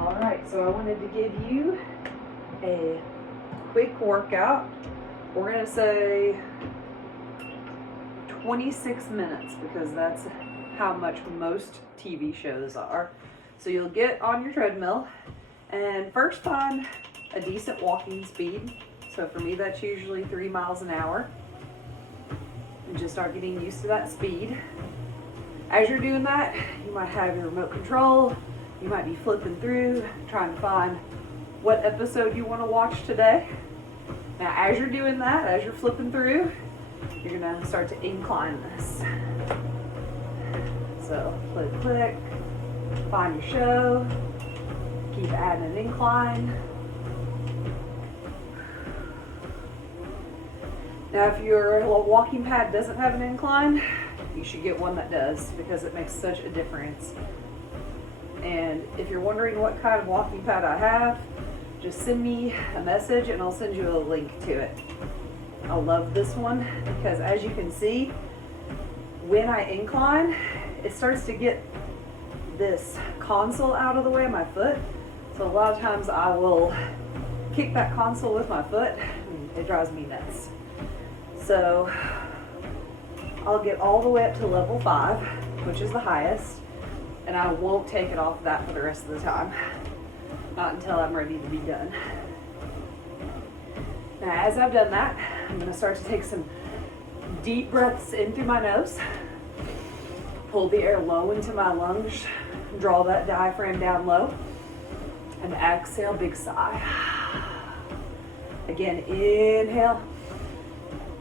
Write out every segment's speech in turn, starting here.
All right, so I wanted to give you a quick workout. We're gonna say 26 minutes because that's how much most TV shows are. So you'll get on your treadmill and first find a decent walking speed. So for me, that's usually 3 miles an hour. And just start getting used to that speed. As you're doing that, you might have your remote control. You might be flipping through, trying to find what episode you want to watch today. Now, as you're doing that, as you're flipping through, you're gonna start to incline this. So, click, find your show, keep adding an incline. Now, if your walking pad doesn't have an incline, you should get one that does because it makes such a difference. And if you're wondering what kind of walking pad I have, just send me a message and I'll send you a link to it. I love this one because as you can see, when I incline, it starts to get this console out of the way of my foot. So a lot of times I will kick that console with my foot and it drives me nuts. So I'll get all the way up to level 5, which is the highest. And I won't take it off that for the rest of the time. Not until I'm ready to be done. Now, as I've done that, I'm going to start to take some deep breaths in through my nose. Pull the air low into my lungs. Draw that diaphragm down low. And exhale, big sigh. Again, inhale.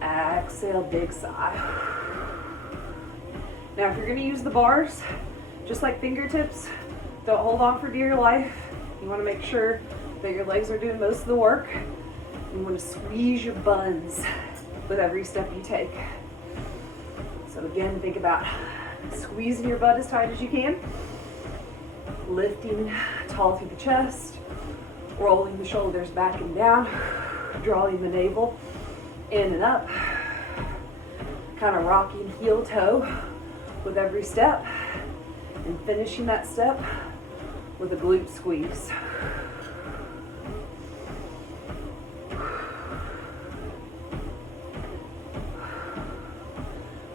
Exhale, big sigh. Now, if you're going to use the bars, just like fingertips, don't hold on for dear life. You want to make sure that your legs are doing most of the work. You want to squeeze your buns with every step you take. So again, think about squeezing your butt as tight as you can, lifting tall through the chest, rolling the shoulders back and down, drawing the navel in and up, kind of rocking heel toe with every step. And finishing that step with a glute squeeze.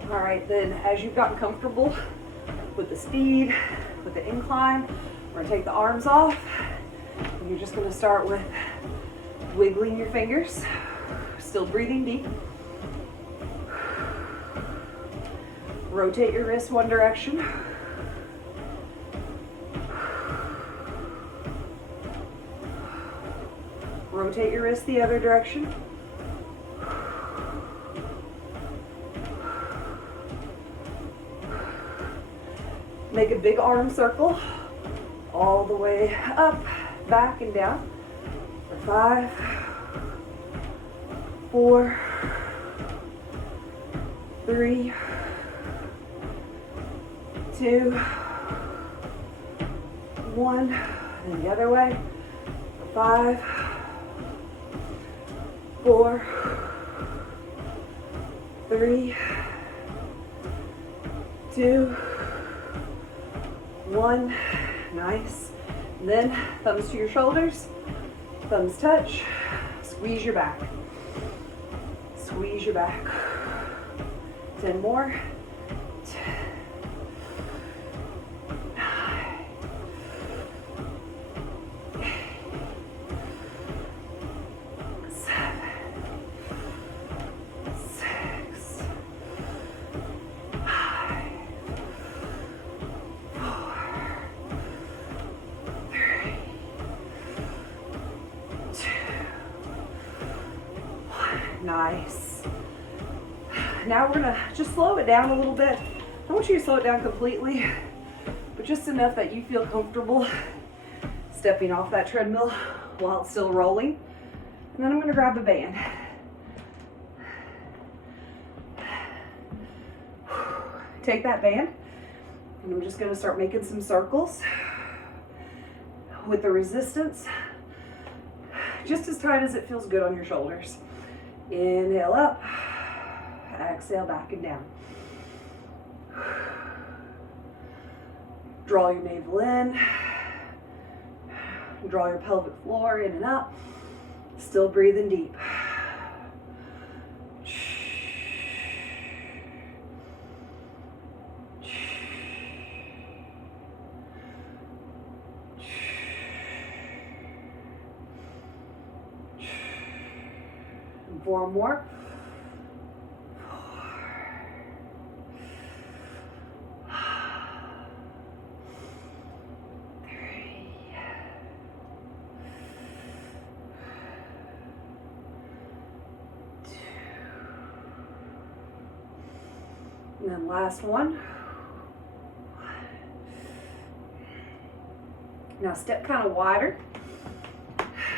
All right, then as you've gotten comfortable with the speed, with the incline, we're gonna take the arms off. And you're just gonna start with wiggling your fingers, still breathing deep. Rotate your wrist one direction. Rotate your wrist the other direction. Make a big arm circle all the way up, back, and down. For 5, 4, 3, 2, 1. And the other way. For 5, 4, 3, 2, 1. Nice. And then thumbs to your shoulders, thumbs touch, squeeze your back. Squeeze your back. 10 more. 7, Nice. Now we're gonna just slow it down a little bit. I don't want you to slow it down completely, but just enough that you feel comfortable stepping off that treadmill while it's still rolling. And then I'm gonna grab a band. Take that band, and I'm just gonna start making some circles with the resistance, just as tight as it feels good on your shoulders. Inhale up, exhale back and down. Draw your navel in, Draw your pelvic floor in and up. Still breathing deep. And 4 more. 3. And then last one. Now step kind of wider.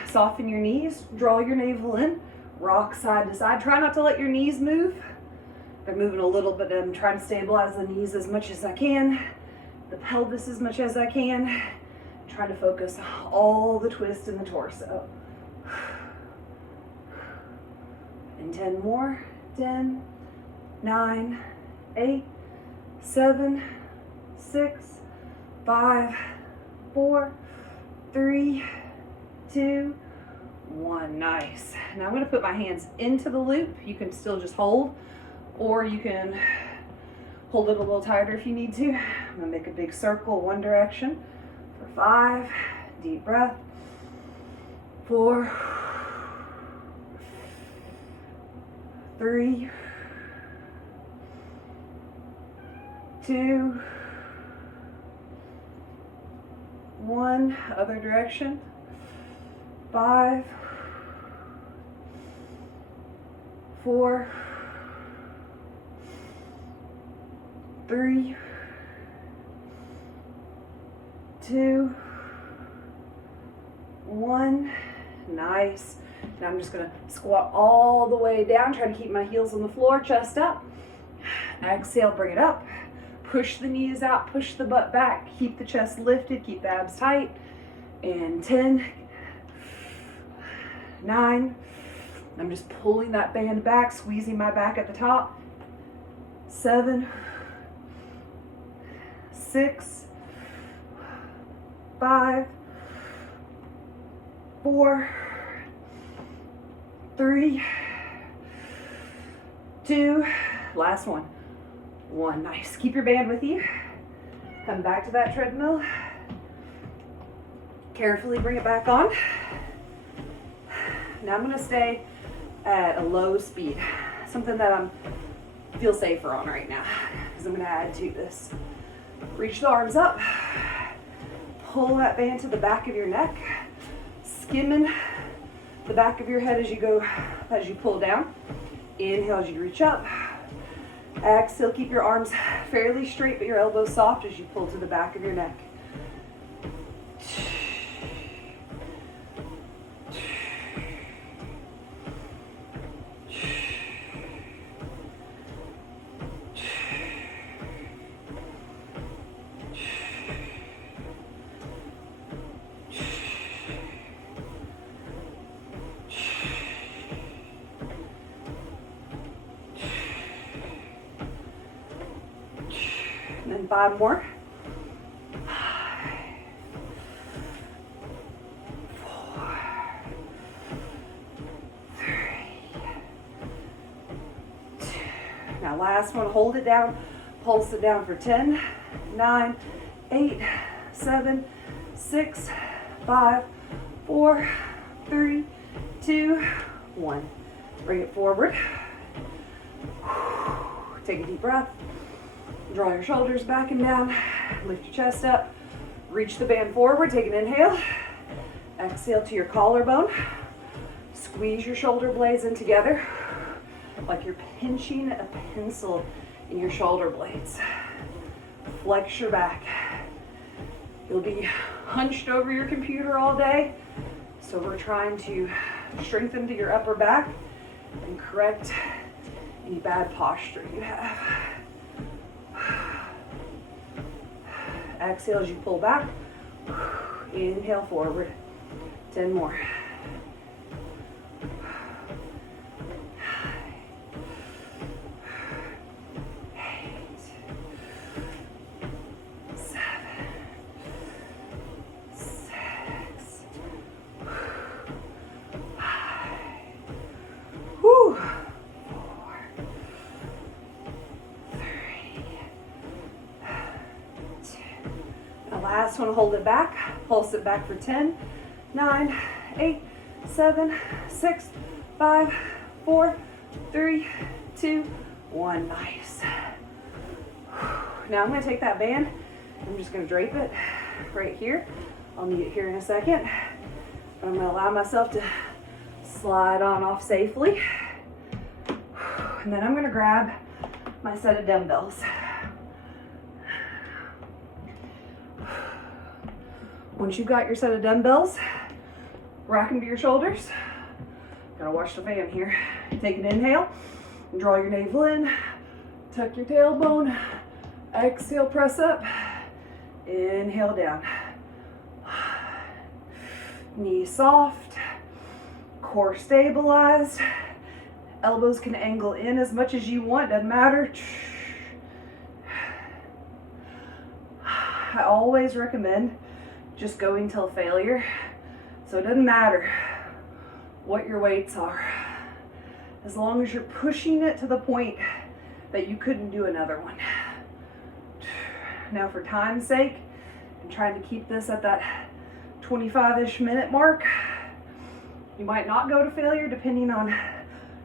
Soften your knees, draw your navel in, rock side to side. Try not to let your knees move. They're moving a little bit. I'm trying to stabilize the knees as much as I can, the pelvis as much as I can. Trying to focus all the twist in the torso. And 10 more. 10, 9, 8, 7, 6, 5, 4, 3, 2, 1. Nice. Now I'm going to put my hands into the loop. You can still just hold, or you can hold it a little tighter if you need to. I'm going to make a big circle one direction for 5. Deep breath. 4, 3, 2, 1. Other direction. 5, 4, 3, 2, 1. Nice. Now I'm just going to squat all the way down. Try to keep my heels on the floor, chest up. Exhale, bring it up. Push the knees out, push the butt back. Keep the chest lifted, keep the abs tight. And 10, 9. I'm just pulling that band back, squeezing my back at the top. 7, 6, 5, 4, 3, 2, last one. 1. Nice. Keep your band with you. Come back to that treadmill. Carefully bring it back on. Now I'm going to stay at a low speed, something that I feel safer on right now, because I'm going to add to this. Reach the arms up. Pull that band to the back of your neck, skimming the back of your head as you go, as you pull down. Inhale as you reach up. Exhale, keep your arms fairly straight, but your elbows soft as you pull to the back of your neck. And then 5 more. 5, 4, 3, 2. Now last one, hold it down, pulse it down for 10, 9, 8, 7, 6, 5, 4, 3, 2, 1. Bring it forward. Take a deep breath. Draw your shoulders back and down. Lift your chest up. Reach the band forward. Take an inhale. Exhale to your collarbone. Squeeze your shoulder blades in together like you're pinching a pencil in your shoulder blades. Flex your back. You'll be hunched over your computer all day, so we're trying to strengthen to your upper back and correct any bad posture you have. Exhale as you pull back. Inhale forward. 10 more. 8, 7, 6, last one, hold it back, pulse it back for 10, 9, 8, 7, 6, 5, 4, 3, 2, 1. Nice. Now I'm going to take that band, I'm just going to drape it right here. I'll need it here in a second, but I'm going to allow myself to slide on off safely. And then I'm going to grab my set of dumbbells. Once you've got your set of dumbbells, rack them to your shoulders. Gotta watch the fan here. Take an inhale, draw your navel in, tuck your tailbone, exhale, press up, inhale down. Knees soft, core stabilized, elbows can angle in as much as you want, doesn't matter. I always recommend just going till failure. So it doesn't matter what your weights are, as long as you're pushing it to the point that you couldn't do another one. Now for time's sake, I'm trying to keep this at that 25-ish minute mark. You might not go to failure depending on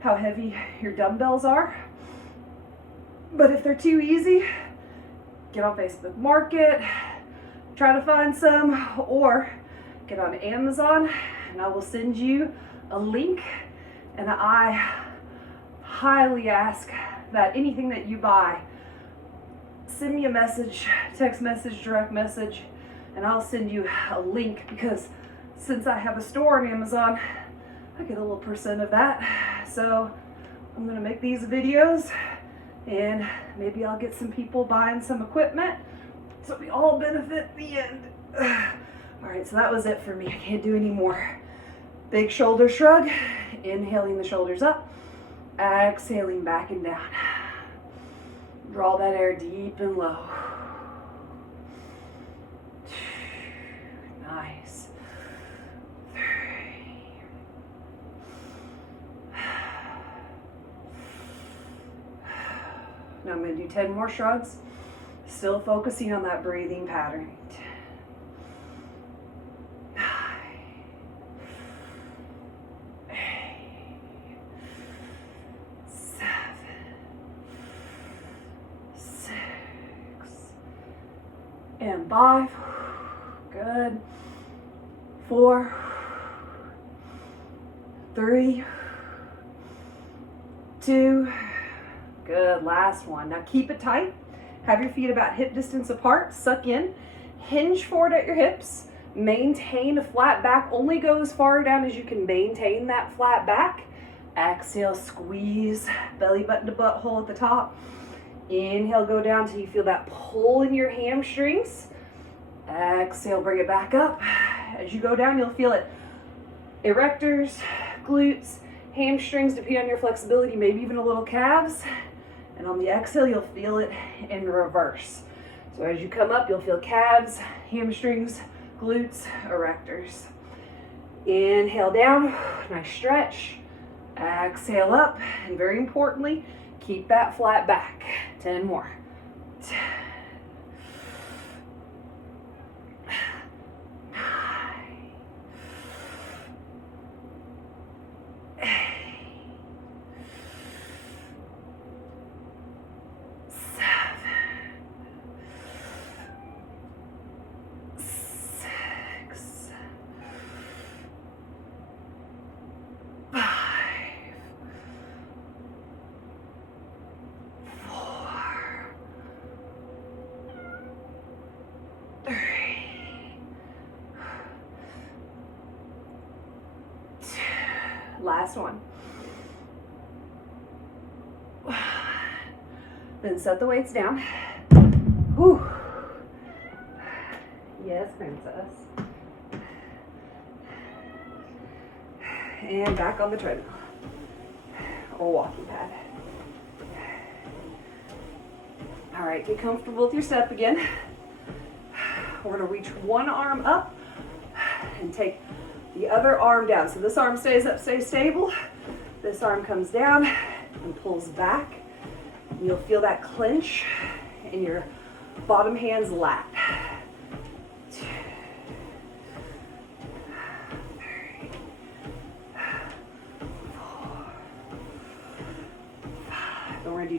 how heavy your dumbbells are. But if they're too easy, get on Facebook Market, try to find some, or get on Amazon and I will send you a link. And I highly ask that anything that you buy, send me a message, text message, direct message, and I'll send you a link, because since I have a store on Amazon, I get a little percent of that. So I'm gonna make these videos and maybe I'll get some people buying some equipment, so we all benefit at the end. All right, so that was it for me. I can't do any more. Big shoulder shrug, inhaling the shoulders up, exhaling back and down. Draw that air deep and low. Nice. 3. Now I'm going to do 10 more shrugs, still focusing on that breathing pattern. 9, 8, 7, 6, and 5. Good. 4, 3, 2. Good. Last one. Now keep it tight. Have your feet about hip distance apart. Suck in. Hinge forward at your hips. Maintain a flat back. Only go as far down as you can maintain that flat back. Exhale, squeeze belly button to butthole at the top. Inhale, go down till you feel that pull in your hamstrings. Exhale, bring it back up. As you go down, you'll feel it. Erectors, glutes, hamstrings, depending on your flexibility, maybe even a little calves. And on the exhale, you'll feel it in reverse. So as you come up, you'll feel calves, hamstrings, glutes, erectors. Inhale down, nice stretch. Exhale up, and very importantly, keep that flat back. 10 more. 10, 9, 8, 7, 6, 5, 4, 3, 2. Last one. Then set the weights down. Whew. Yes, princess. And back on the treadmill or walking pad. All right, get comfortable with your step again. We're gonna reach one arm up and take the other arm down. So this arm stays up, stays stable. This arm comes down and pulls back. You'll feel that clench in your bottom hand's lat.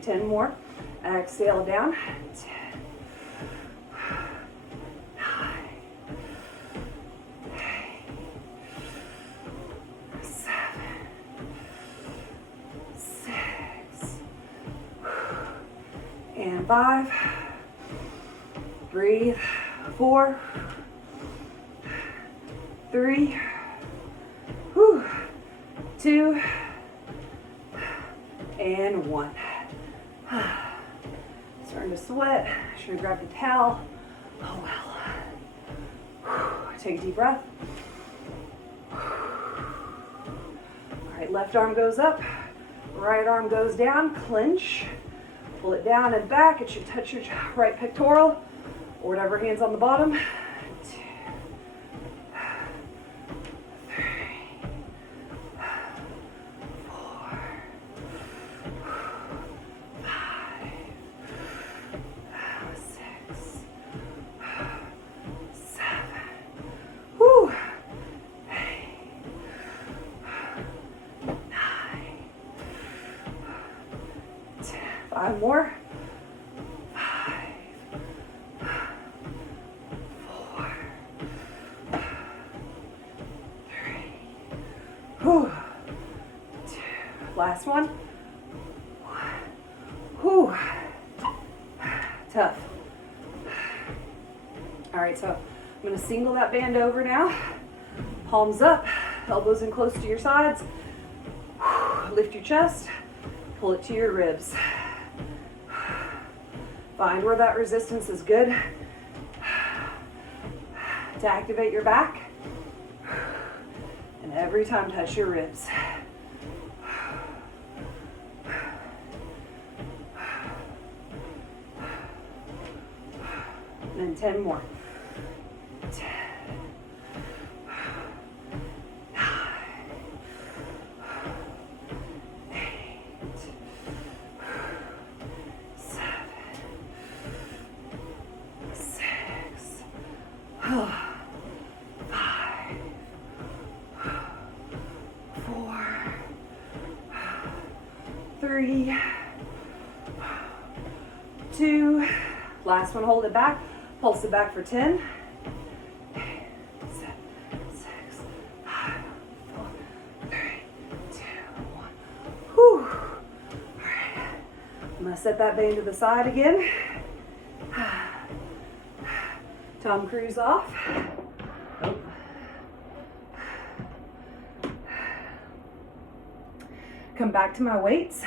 10 more. Exhale down. 10, 9, 7, 6, and 5. Breathe. 4, 3, 2, and 1. Starting to sweat. Should have grabbed a towel. Oh well. Take a deep breath. All right, left arm goes up, right arm goes down, clench. Pull it down and back. It should touch your right pectoral or whatever hand's on the bottom. 2, 3, 4, 5, 6, 7. Whew. 9, 10. 5 more. 5, 4, 3. Whew. 2. Last one. 1. Whew. Tough. All right, so I'm going to single that band over now. Palms up, elbows in close to your sides. Lift your chest, pull it to your ribs. Find where that resistance is good to activate your back. And every time touch your ribs. And 10 more. 10, 9, 8, 7, 6, 5, 4, 3, 2. Last one, hold it back. Pulse it back for 10. 8, 7, 6, 5, 4, 3, 2, 1. Whew. All right. I'm going to set that band to the side again. Tom Cruise off. Oh. Come back to my weights.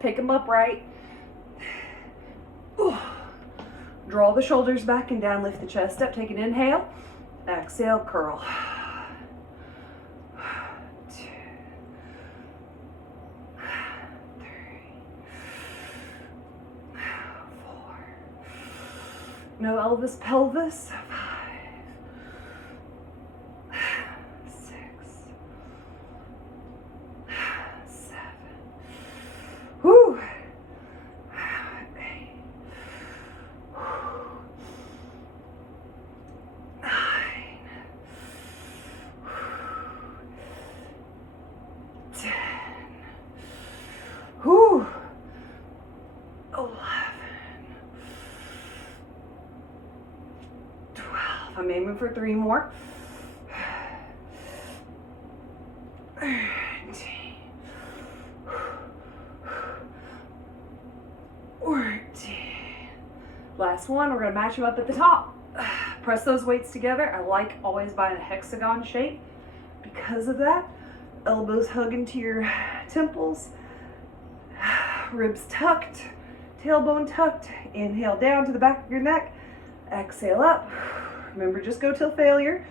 Pick them up right. Draw the shoulders back and down, lift the chest up, take an inhale, exhale, curl. 2, 3, 4. No Elvis pelvis. 5, 6, 7. Whew. 8. 9, 10. Whew. 11, 12. I'm aiming for 3 more. 13. Last one, we're going to match them up at the top. Press those weights together. I like always buying a hexagon shape because of that. Elbows hug into your temples. Ribs tucked. Tailbone tucked. Inhale down to the back of your neck. Exhale up. Remember, just go till failure.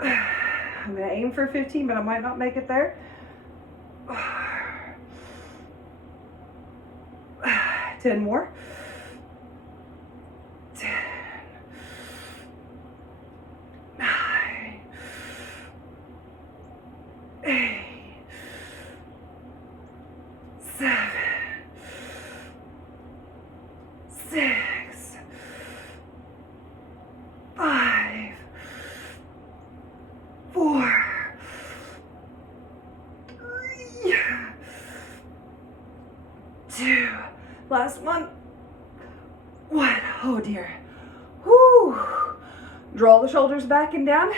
I'm going to aim for 15, but I might not make it there. 10 more. 10, 9, 8, 7, 6, 5, 4, 3, Oh dear. Whoo. Draw the shoulders back and down.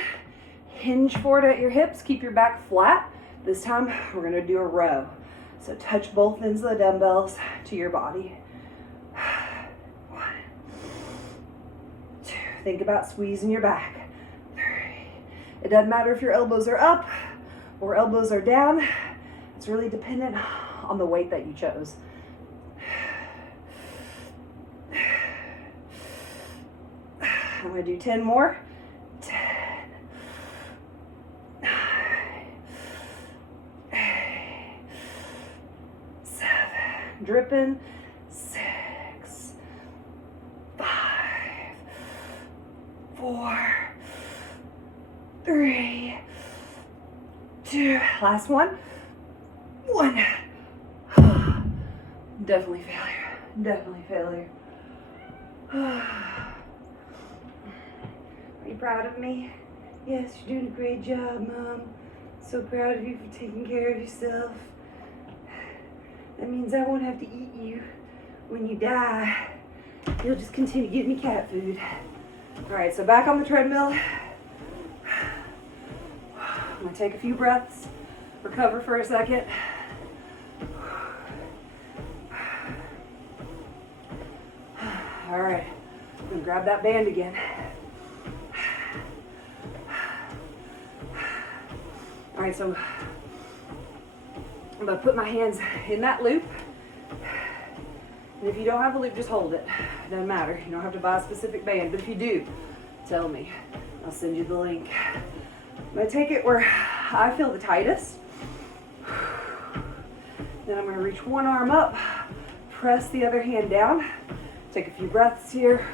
Hinge forward at your hips. Keep your back flat. This time we're gonna do a row. So touch both ends of the dumbbells to your body. 1, 2. Think about squeezing your back. 3. It doesn't matter if your elbows are up or elbows are down. It's really dependent on the weight that you chose. I'm gonna do 10 more. 10, 9, 8, 7, dripping. 6, 5, 4, 3, 2. Last one. 1. Definitely failure. Definitely failure. Are you proud of me? Yes, you're doing a great job, Mom. So proud of you for taking care of yourself. That means I won't have to eat you when you die. You'll just continue giving me cat food. All right, so back on the treadmill. I'm gonna take a few breaths, recover for a second. All right, I'm gonna grab that band again. All right, so I'm gonna put my hands in that loop. And if you don't have a loop, just hold it. It doesn't matter. You don't have to buy a specific band, but if you do, tell me. I'll send you the link. I'm gonna take it where I feel the tightest. Then I'm gonna reach one arm up, press the other hand down. Take a few breaths here.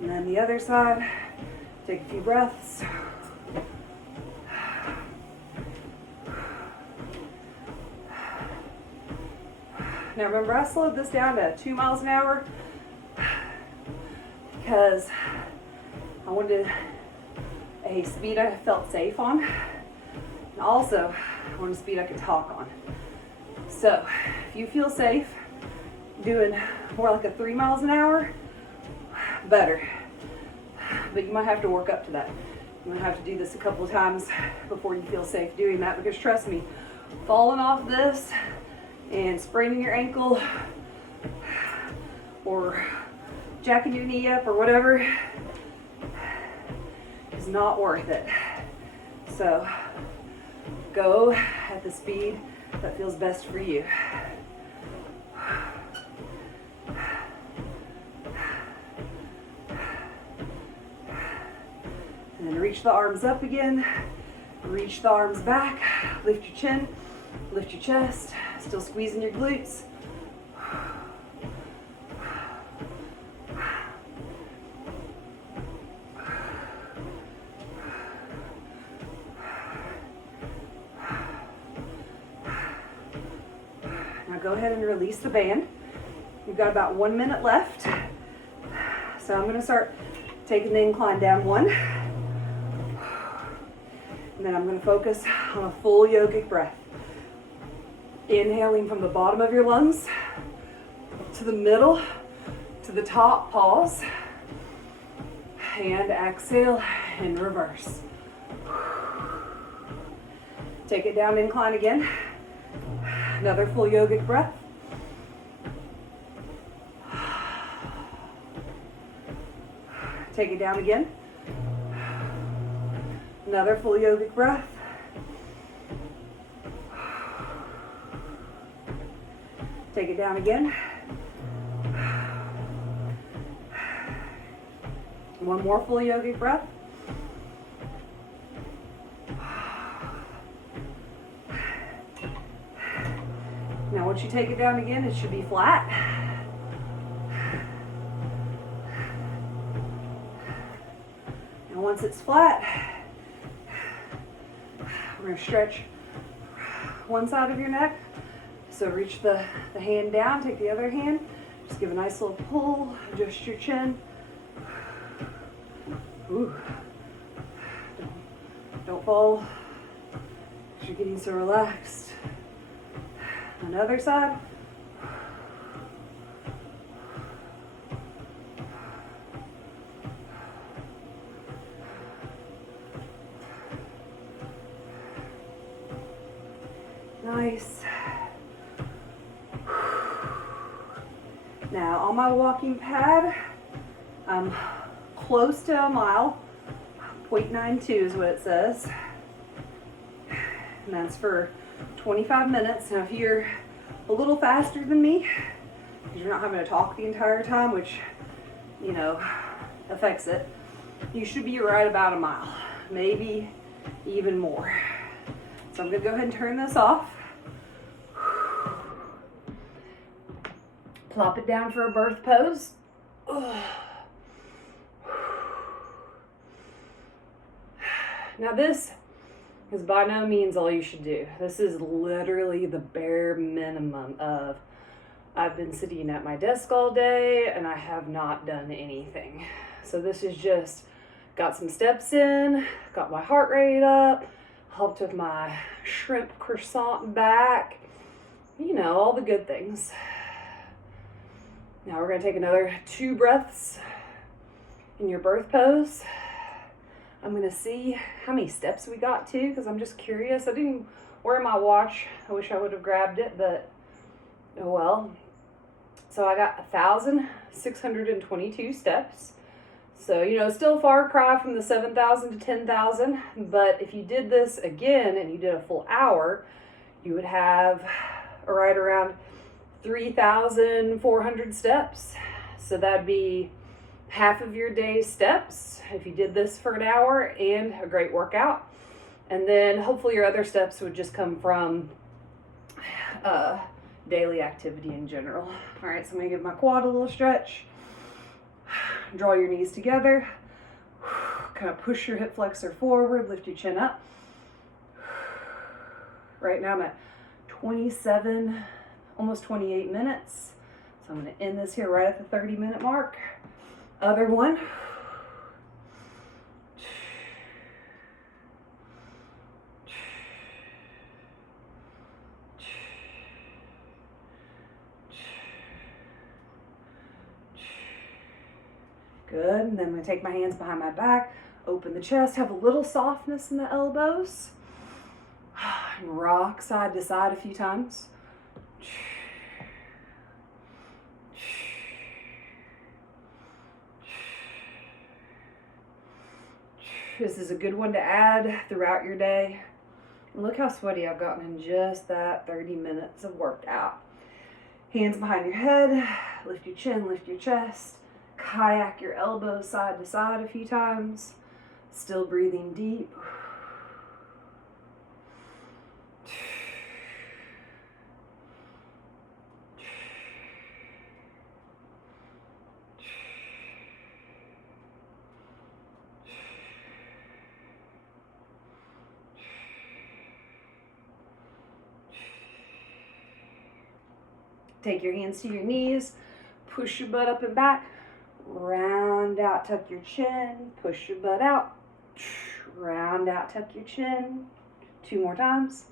And then the other side, take a few breaths. Now remember, I slowed this down to 2 miles an hour because I wanted a speed I felt safe on, and also I wanted a speed I could talk on. So if you feel safe doing more like a 3 miles an hour, better. But you might have to work up to that. You might have to do this a couple of times before you feel safe doing that, because trust me, falling off this and spraining your ankle or jacking your knee up or whatever is not worth it. So go at the speed that feels best for you. And then reach the arms up again, reach the arms back, lift your chin, lift your chest, still squeezing your glutes. Now go ahead and release the band. You've got about 1 minute left. So I'm gonna start taking the incline down 1. And then I'm going to focus on a full yogic breath. Inhaling from the bottom of your lungs to the middle, to the top, pause. And exhale in reverse. Take it down, incline again. Another full yogic breath. Take it down again. Another full yogic breath. Take it down again. One more full yogic breath. Now once you take it down again, it should be flat. And once it's flat, we're going to stretch one side of your neck. So reach the hand down, take the other hand, just give a nice little pull, adjust your chin. Ooh. Don't fall You're getting so relaxed. Another side. Nice. Now on my walking pad, I'm close to a mile. 0.92 is what it says. And that's for 25 minutes. Now if you're a little faster than me, because you're not having to talk the entire time, which, you know, affects it, you should be right about a mile, maybe even more. So I'm gonna go ahead and turn this off. Plop it down for a birth pose. Now this is by no means all you should do. This is literally the bare minimum of I've been sitting at my desk all day and I have not done anything. So this is just got some steps in, got my heart rate up, helped with my shrimp croissant back, you know, all the good things. Now we're gonna take another 2 breaths in your birth pose. I'm gonna see how many steps we got to, because I'm just curious. I didn't wear my watch. I wish I would have grabbed it, but oh well. So I got 1,622 steps. So, you know, still a far cry from the 7,000 to 10,000, but if you did this again and you did a full hour, you would have right around 3,400 steps. So that'd be half of your day's steps if you did this for an hour, and a great workout. And then hopefully your other steps would just come from daily activity in general. All right, so I'm gonna give my quad a little stretch. Draw your knees together. Kind of push your hip flexor forward, lift your chin up. Right now I'm at 27, almost 28 minutes. So I'm gonna end this here right at the 30-minute mark. Other one. Good, and then I'm gonna take my hands behind my back, open the chest, have a little softness in the elbows, and rock side to side a few times. This is a good one to add throughout your day. And look how sweaty I've gotten in just that 30 minutes of workout. Hands behind your head, lift your chin, lift your chest, kayak your elbows side to side a few times, still breathing deep. Take your hands to your knees, push your butt up and back, round out, tuck your chin, push your butt out, round out, tuck your chin. 2 more times.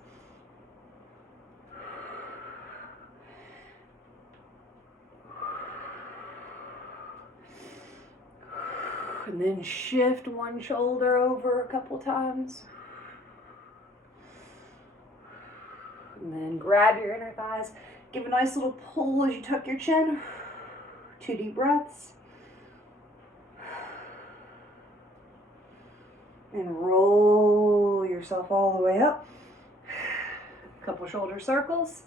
And then shift one shoulder over a couple times. And then grab your inner thighs. Give a nice little pull as you tuck your chin. 2 deep breaths. And roll yourself all the way up. A couple shoulder circles.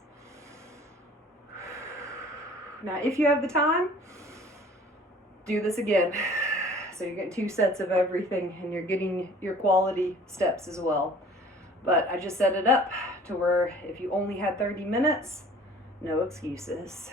Now, if you have the time, do this again. So you're getting 2 sets of everything, and you're getting your quality steps as well. But I just set it up to where if you only had 30 minutes, no excuses.